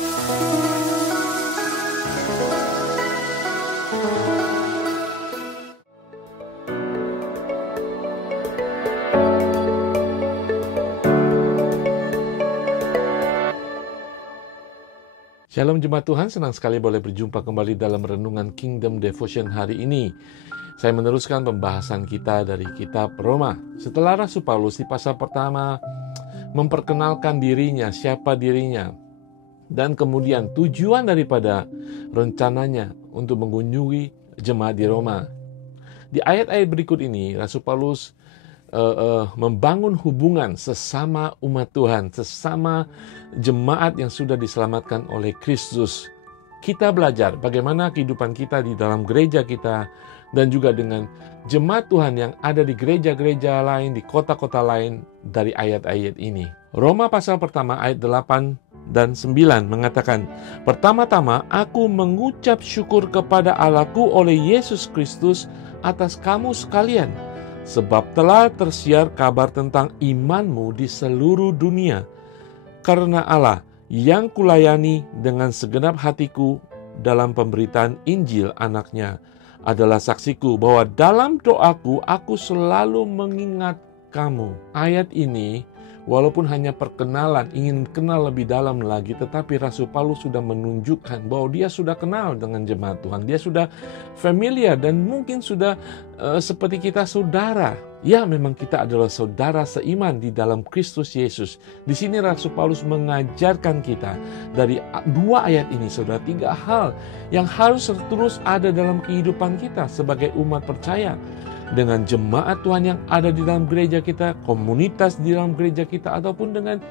Shalom Jemaat Tuhan, senang sekali boleh berjumpa kembali dalam Renungan Kingdom Devotion hari ini. Saya meneruskan pembahasan kita dari kitab Roma. Setelah Rasul Paulus di pasal pertama memperkenalkan dirinya, siapa dirinya, dan kemudian tujuan daripada rencananya untuk mengunjungi jemaat di Roma. Di ayat-ayat berikut ini, Rasul Paulus membangun hubungan sesama umat Tuhan, sesama jemaat yang sudah diselamatkan oleh Kristus. Kita belajar bagaimana kehidupan kita di dalam gereja kita dan juga dengan jemaat Tuhan yang ada di gereja-gereja lain, di kota-kota lain dari ayat-ayat ini. Roma pasal pertama ayat 8 dan 9 mengatakan, "Pertama-tama aku mengucap syukur kepada Allahku oleh Yesus Kristus atas kamu sekalian, sebab telah tersiar kabar tentang imanmu di seluruh dunia. Karena Allah yang kulayani dengan segenap hatiku dalam pemberitaan Injil anaknya adalah saksiku bahwa dalam doaku aku selalu mengingat kamu." Ayat ini walaupun hanya perkenalan, ingin kenal lebih dalam lagi, tetapi Rasul Paulus sudah menunjukkan bahwa dia sudah kenal dengan jemaat Tuhan. Dia sudah familiar dan mungkin sudah seperti kita saudara. Ya, memang kita adalah saudara seiman di dalam Kristus Yesus. Di sini Rasul Paulus mengajarkan kita dari dua ayat ini, saudara, tiga hal yang harus terus ada dalam kehidupan kita sebagai umat percaya. Dengan jemaat Tuhan yang ada di dalam gereja kita, komunitas di dalam gereja kita, ataupun dengan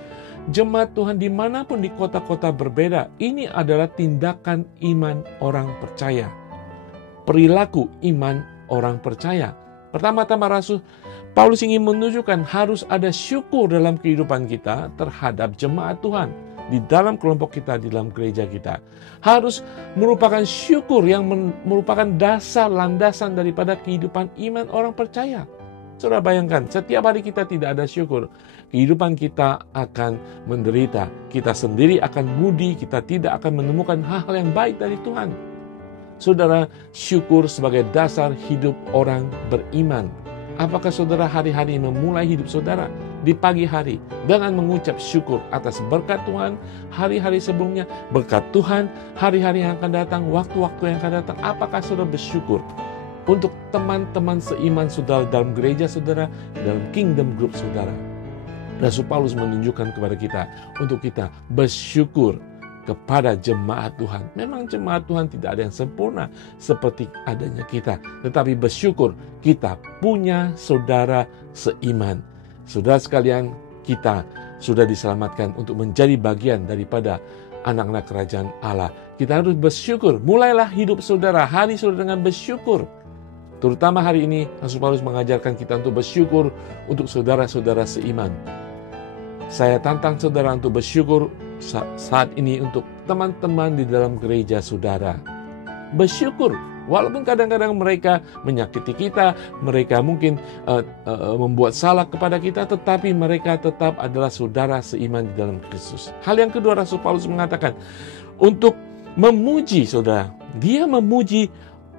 jemaat Tuhan dimanapun di kota-kota berbeda. Ini adalah tindakan iman orang percaya. Perilaku iman orang percaya. Pertama-tama Rasul Paulus ingin menunjukkan harus ada syukur dalam kehidupan kita terhadap jemaat Tuhan. Di dalam kelompok kita, di dalam gereja kita. Harus merupakan syukur yang merupakan dasar landasan daripada kehidupan iman orang percaya. Saudara bayangkan, setiap hari kita tidak ada syukur, kehidupan kita akan menderita. Kita sendiri akan mudi, kita tidak akan menemukan hal-hal yang baik dari Tuhan. Saudara, syukur sebagai dasar hidup orang beriman. Apakah saudara hari-hari memulai hidup saudara di pagi hari dengan mengucap syukur atas berkat Tuhan hari-hari sebelumnya, berkat Tuhan hari-hari yang akan datang, waktu-waktu yang akan datang? Apakah saudara bersyukur untuk teman-teman seiman saudara dalam gereja saudara, dalam kingdom group saudara? Rasul Paulus menunjukkan kepada kita untuk kita bersyukur kepada jemaat Tuhan. Memang jemaat Tuhan tidak ada yang sempurna seperti adanya kita, tetapi bersyukur kita punya saudara seiman. Saudara sekalian, kita sudah diselamatkan untuk menjadi bagian daripada anak-anak kerajaan Allah. Kita harus bersyukur. Mulailah hidup saudara hari saudara dengan bersyukur. Terutama hari ini Rasul Paulus mengajarkan kita untuk bersyukur untuk saudara-saudara seiman. Saya tantang saudara untuk bersyukur saat ini untuk teman-teman di dalam gereja saudara. Bersyukur, walaupun kadang-kadang mereka menyakiti kita, mereka mungkin membuat salah kepada kita, tetapi mereka tetap adalah saudara seiman di dalam Kristus. Hal yang kedua, Rasul Paulus mengatakan untuk memuji saudara. Dia memuji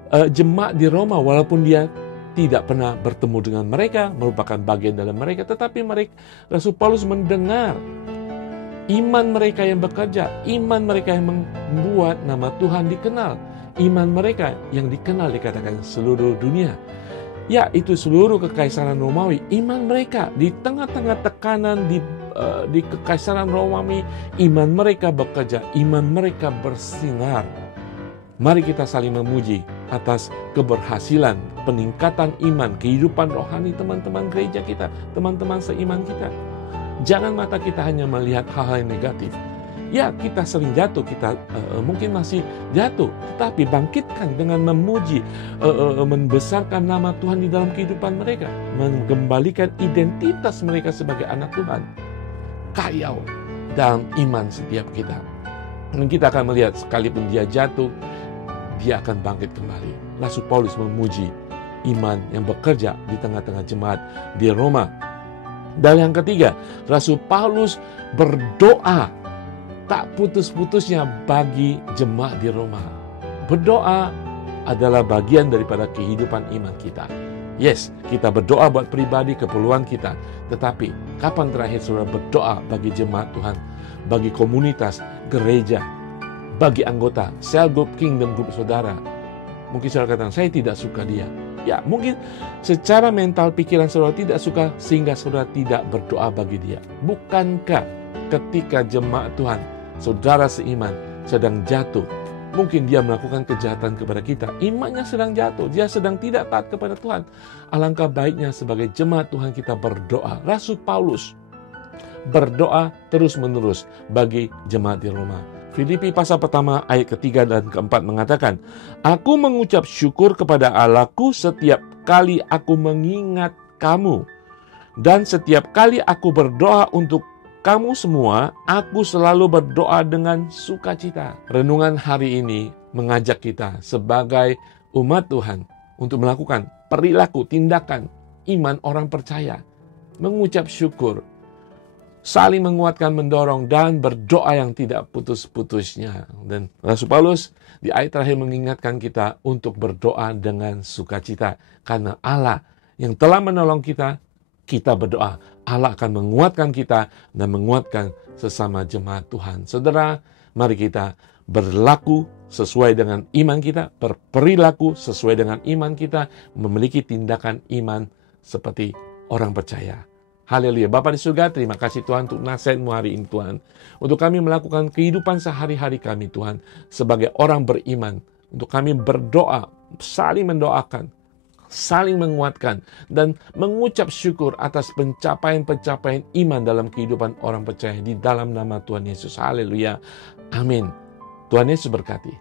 jemaat di Roma walaupun dia tidak pernah bertemu dengan mereka, merupakan bagian dalam mereka, tetapi Rasul Paulus mendengar iman mereka yang bekerja, iman mereka yang membuat nama Tuhan dikenal, iman mereka yang dikenal dikatakan seluruh dunia. Ya, itu seluruh kekaisaran Romawi. Iman mereka di tengah-tengah tekanan di kekaisaran Romawi, iman mereka bekerja, iman mereka bersinar. Mari kita saling memuji atas keberhasilan, peningkatan iman, kehidupan rohani teman-teman gereja kita, teman-teman seiman kita. Jangan mata kita hanya melihat hal-hal yang negatif. Ya, kita sering jatuh, kita mungkin masih jatuh, tetapi bangkitkan dengan memuji, membesarkan nama Tuhan di dalam kehidupan mereka, mengembalikan identitas mereka sebagai anak Tuhan. Kayau dalam iman setiap kita. Dan kita akan melihat sekalipun dia jatuh, dia akan bangkit kembali. Rasul Paulus memuji iman yang bekerja di tengah-tengah jemaat di Roma. Dan yang ketiga, Rasul Paulus berdoa tak putus-putusnya bagi jemaat di Roma. Berdoa adalah bagian daripada kehidupan iman kita. Yes, kita berdoa buat pribadi, keperluan kita. Tetapi, kapan terakhir saudara berdoa bagi jemaat Tuhan, bagi komunitas, gereja, bagi anggota, cell group, kingdom group saudara? Mungkin saudara katakan, saya tidak suka dia. Ya, mungkin secara mental pikiran saudara tidak suka sehingga saudara tidak berdoa bagi dia. Bukankah ketika jemaat Tuhan, saudara seiman, sedang jatuh, mungkin dia melakukan kejahatan kepada kita, imannya sedang jatuh, dia sedang tidak taat kepada Tuhan. Alangkah baiknya sebagai jemaat Tuhan kita berdoa. Rasul Paulus berdoa terus-menerus bagi jemaat di Roma. Filipi pasal pertama ayat ketiga dan keempat mengatakan, aku mengucap syukur kepada Allahku setiap kali aku mengingat kamu. Dan setiap kali aku berdoa untuk kamu semua, aku selalu berdoa dengan sukacita. Renungan hari ini mengajak kita sebagai umat Tuhan untuk melakukan perilaku, tindakan iman orang percaya. Mengucap syukur, saling menguatkan, mendorong, dan berdoa yang tidak putus-putusnya. Dan Rasul Paulus di ayat terakhir mengingatkan kita untuk berdoa dengan sukacita. Karena Allah yang telah menolong kita, kita berdoa. Allah akan menguatkan kita dan menguatkan sesama jemaat Tuhan. Saudara, mari kita berlaku sesuai dengan iman kita, berperilaku sesuai dengan iman kita, memiliki tindakan iman seperti orang percaya. Haleluya. Bapa di surga, terima kasih Tuhan untuk nasihat-Mu hari ini Tuhan. Untuk kami melakukan kehidupan sehari-hari kami Tuhan, sebagai orang beriman. Untuk kami berdoa, saling mendoakan, saling menguatkan, dan mengucap syukur atas pencapaian-pencapaian iman dalam kehidupan orang percaya di dalam nama Tuhan Yesus. Haleluya. Amin. Tuhan Yesus berkati.